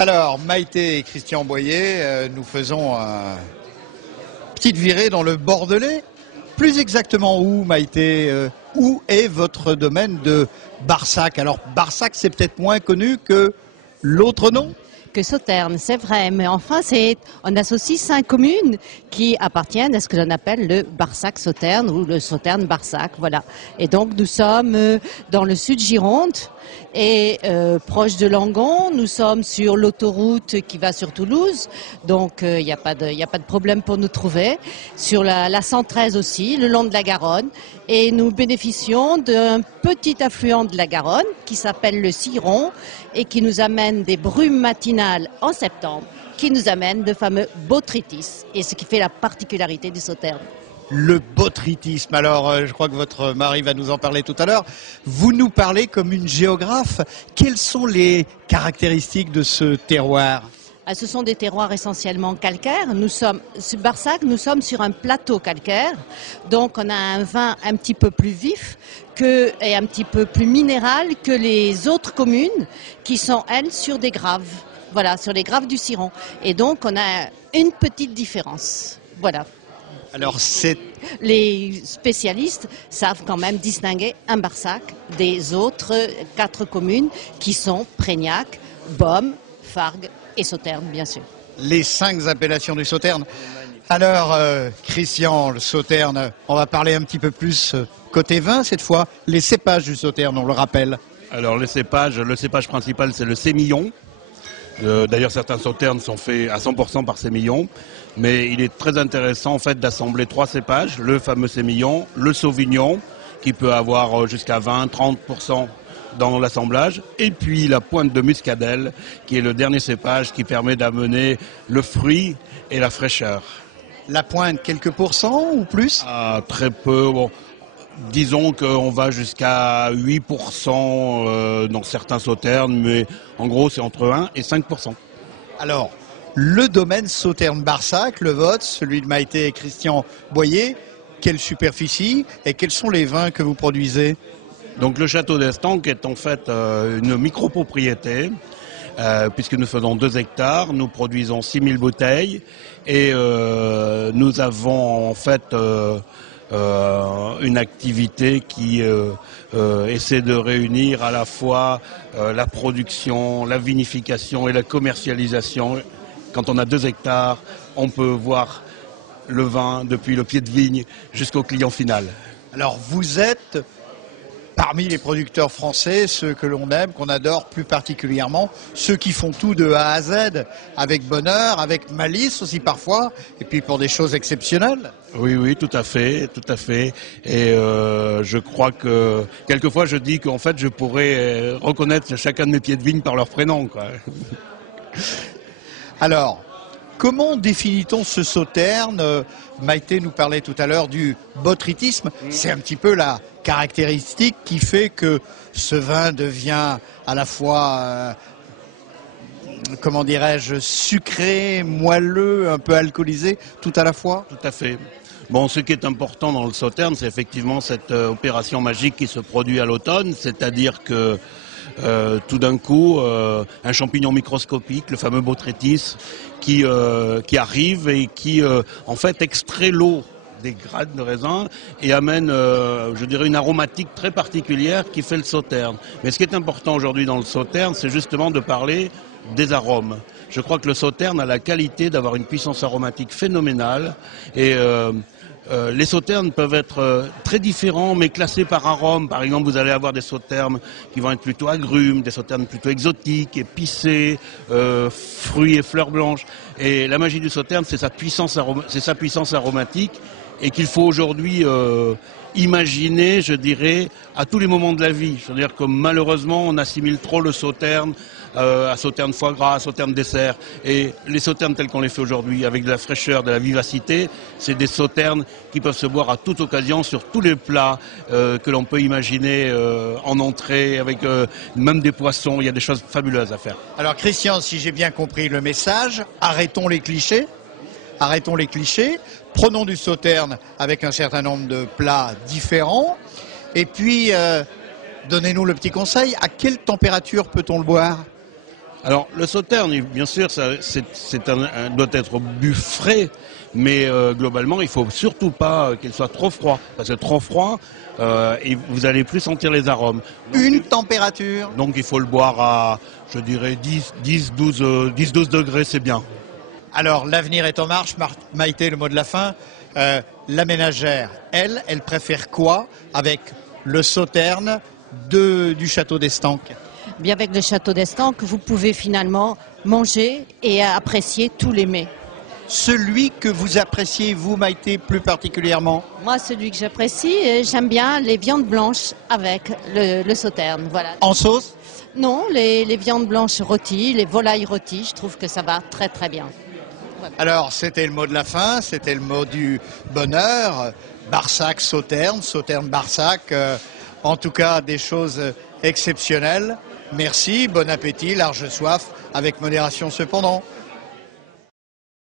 Alors, Maïté et Christian Boyer, nous faisons une petite virée dans le Bordelais. Plus exactement où, Maïté, où est votre domaine de Barsac? Alors, Barsac, c'est peut-être moins connu que l'autre nom? Que Sauternes, c'est vrai, mais enfin, on associe 5 communes qui appartiennent à ce que l'on appelle le Barsac-Sauternes ou le Sauternes-Barsac, voilà. Et donc, nous sommes dans le sud Gironde et proche de Langon. Nous sommes sur l'autoroute qui va sur Toulouse, donc il n'y a pas de problème pour nous trouver. Sur la 113 aussi, le long de la Garonne, et nous bénéficions d'un petit affluent de la Garonne qui s'appelle le Ciron et qui nous amène des brumes matinales en septembre, qui nous amène de fameux botrytis, et ce qui fait la particularité du Sauternes. Le botrytisme. Alors, je crois que votre mari va nous en parler tout à l'heure. Vous nous parlez comme une géographe. Quelles sont les caractéristiques de ce terroir? Ce sont des terroirs essentiellement calcaires. Sur Barsac, nous sommes sur un plateau calcaire, donc on a un vin un petit peu plus vif et un petit peu plus minéral que les autres communes qui sont, elles, sur des graves. Voilà, sur les graves du Ciron. Et donc on a une petite différence. Voilà. Alors, les spécialistes savent quand même distinguer un Barsac des autres 4 communes qui sont Prégnac, Beaume, Fargues et Sauternes, bien sûr. Les 5 appellations du Sauternes. Alors, Christian, le Sauternes, on va parler un petit peu plus côté vin cette fois. Les cépages du Sauternes, on le rappelle. Alors, le cépage principal, c'est le sémillon. D'ailleurs, certains Sauternes sont faits à 100% par sémillon. Mais il est très intéressant en fait d'assembler 3 cépages. Le fameux sémillon, le sauvignon, qui peut avoir jusqu'à 20-30% dans l'assemblage, et puis la pointe de muscadelle, qui est le dernier cépage qui permet d'amener le fruit et la fraîcheur. La pointe, quelques pourcents ou plus? Très peu. Bon, disons qu'on va jusqu'à 8% dans certains Sauternes, mais en gros c'est entre 1 et 5%. Alors, le domaine Sauternes-Barsac, le vôtre, celui de Maïté et Christian Boyer, quelle superficie et quels sont les vins que vous produisez? Donc le château d'Estanques est en fait une micropropriété, puisque nous faisons 2 hectares, nous produisons 6000 bouteilles et nous avons en fait une activité qui essaie de réunir à la fois la production, la vinification et la commercialisation. Quand on a 2 hectares, on peut voir le vin depuis le pied de vigne jusqu'au client final. Alors vous êtes parmi les producteurs français, ceux que l'on aime, qu'on adore plus particulièrement, ceux qui font tout de A à Z, avec bonheur, avec malice aussi parfois, et puis pour des choses exceptionnelles. Oui, tout à fait, tout à fait. Et je crois que quelquefois je dis qu'en fait je pourrais reconnaître chacun de mes pieds de vigne par leur prénom, quoi. Alors, comment définit-on ce Sauterne? Maïté nous parlait tout à l'heure du botrytisme. C'est un petit peu la caractéristique qui fait que ce vin devient à la fois, comment dirais-je, sucré, moelleux, un peu alcoolisé, tout à la fois? Tout à fait. Bon, ce qui est important dans le Sauterne, c'est effectivement cette opération magique qui se produit à l'automne, c'est-à-dire que tout d'un coup, un champignon microscopique, le fameux botrytis, qui arrive et qui en fait extrait l'eau des graines de raisin et amène, je dirais, une aromatique très particulière qui fait le Sauterne. Mais ce qui est important aujourd'hui dans le Sauterne, c'est justement de parler des arômes. Je crois que le Sauterne a la qualité d'avoir une puissance aromatique phénoménale et les Sauternes peuvent être très différents, mais classés par arôme. Par exemple, vous allez avoir des Sauternes qui vont être plutôt agrumes, des Sauternes plutôt exotiques, épicés, fruits et fleurs blanches. Et la magie du Sauterne, c'est sa puissance aromatique, et qu'il faut aujourd'hui imaginer, je dirais, à tous les moments de la vie. Je veux dire que malheureusement, on assimile trop le Sauterne à Sauterne foie gras, à Sauterne dessert. Et les Sauternes tels qu'on les fait aujourd'hui, avec de la fraîcheur, de la vivacité, c'est des Sauternes qui peuvent se boire à toute occasion sur tous les plats que l'on peut imaginer en entrée, avec même des poissons. Il y a des choses fabuleuses à faire. Alors Christian, si j'ai bien compris le message, arrêtons les clichés. Arrêtons les clichés, prenons du Sauterne avec un certain nombre de plats différents, et puis donnez-nous le petit conseil, à quelle température peut-on le boire? Alors le sauterne, bien sûr, doit être bu frais, mais globalement, il faut surtout pas qu'il soit trop froid, parce que trop froid, et vous allez plus sentir les arômes. Une température? Donc il faut le boire à, je dirais, 10-12 degrés, c'est bien. Alors l'avenir est en marche. Maïté, le mot de la fin. La ménagère, elle préfère quoi avec le sauterne du château d'Estanques? Bien, avec le château d'Estanques, vous pouvez finalement manger et apprécier tous les mets. Celui que vous appréciez, vous, Maïté, plus particulièrement? Moi, celui que j'apprécie, j'aime bien les viandes blanches avec le sauterne. Voilà. En sauce? Non, les viandes blanches rôties, les volailles rôties, je trouve que ça va très très bien. Voilà. Alors, c'était le mot de la fin, c'était le mot du bonheur. Barsac, Sauterne, Sauterne, Barsac. En tout cas, des choses exceptionnelles. Merci, bon appétit, large soif, avec modération cependant.